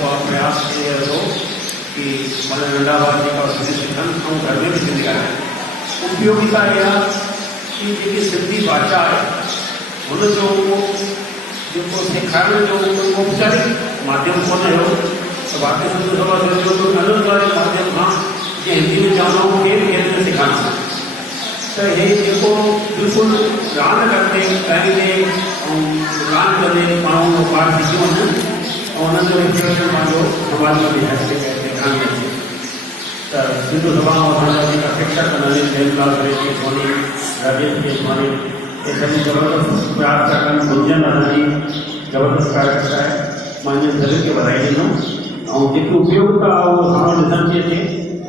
को आप प्रयास किए हो कि मतलब नंदाबाद जी का सिखन हम घर में भी सिंधी ॻाल्हायूं। उपयोगिता इहा कि जेकी सिंधी भाषा आहे हुनजो जेको सेखारण जो औपचारिक माध्यम कोन हुयो त भारतीय सिंधु सभा जो अनौपचारिक माध्यम खां जीअं हिंदी में चवंदा आहियूं केरु केरु सेखारणु त हे जेको बिल्कुलु रांदि कंदे ॻाईंदे ऐं रांदि कंदे माण्हू पाठ सिखी वञनि ऐं उन्हनि जो इंप्रेशन पंहिंजो समाज में बि ध्यानु अचे त सिंधु सभा असांजा जेका शिक्षक आहिनि जयलाल केसवानी राजेश केसवानी ये सभी ज़बरदस्त प्रयास था कनि गुंजन असांजी ज़बरदस्त कार्यकर्ता आहे। मां इन्हनि सभिनि खे बधाई ॾींदुमि ऐं जेकी उपयोगिता आहे उहो साम्हूं ॾिसण थी अचे।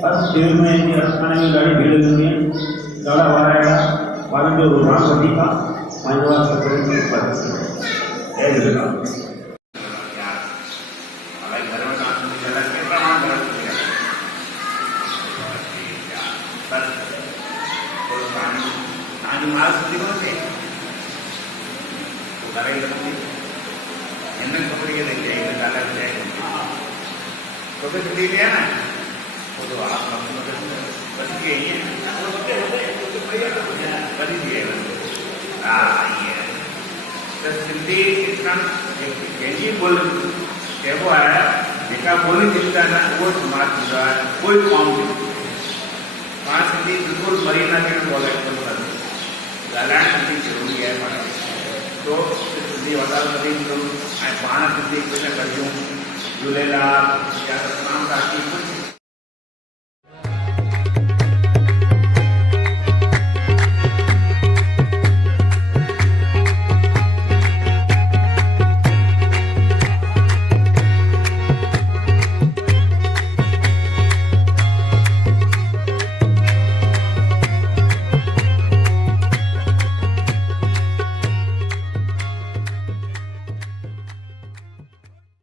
हर शिविर में जीअं अखाणे में ॾाढी भीड़ हूंदी आहे, ॾाढा ॿार अहिड़ा ॿारनि जो रुझान वधीक आहे। पंहिंजो आहे सभिनी खे जय झूलेलाल। तो फिर ले लिया ना वो तो आप बस ये ही है बड़ी दिए ये तो सिंधी इतना यही बोल के वो आया जेका बोली दिखता ना वो समाज जुड़ा है कोई कौम पांच सिंधी बिल्कुल मरीना के बोले गालान सिंधी जरूरी है तो सिंधी वधारो वधीक पाण सिंधी कुझु करियूं झूलेलाल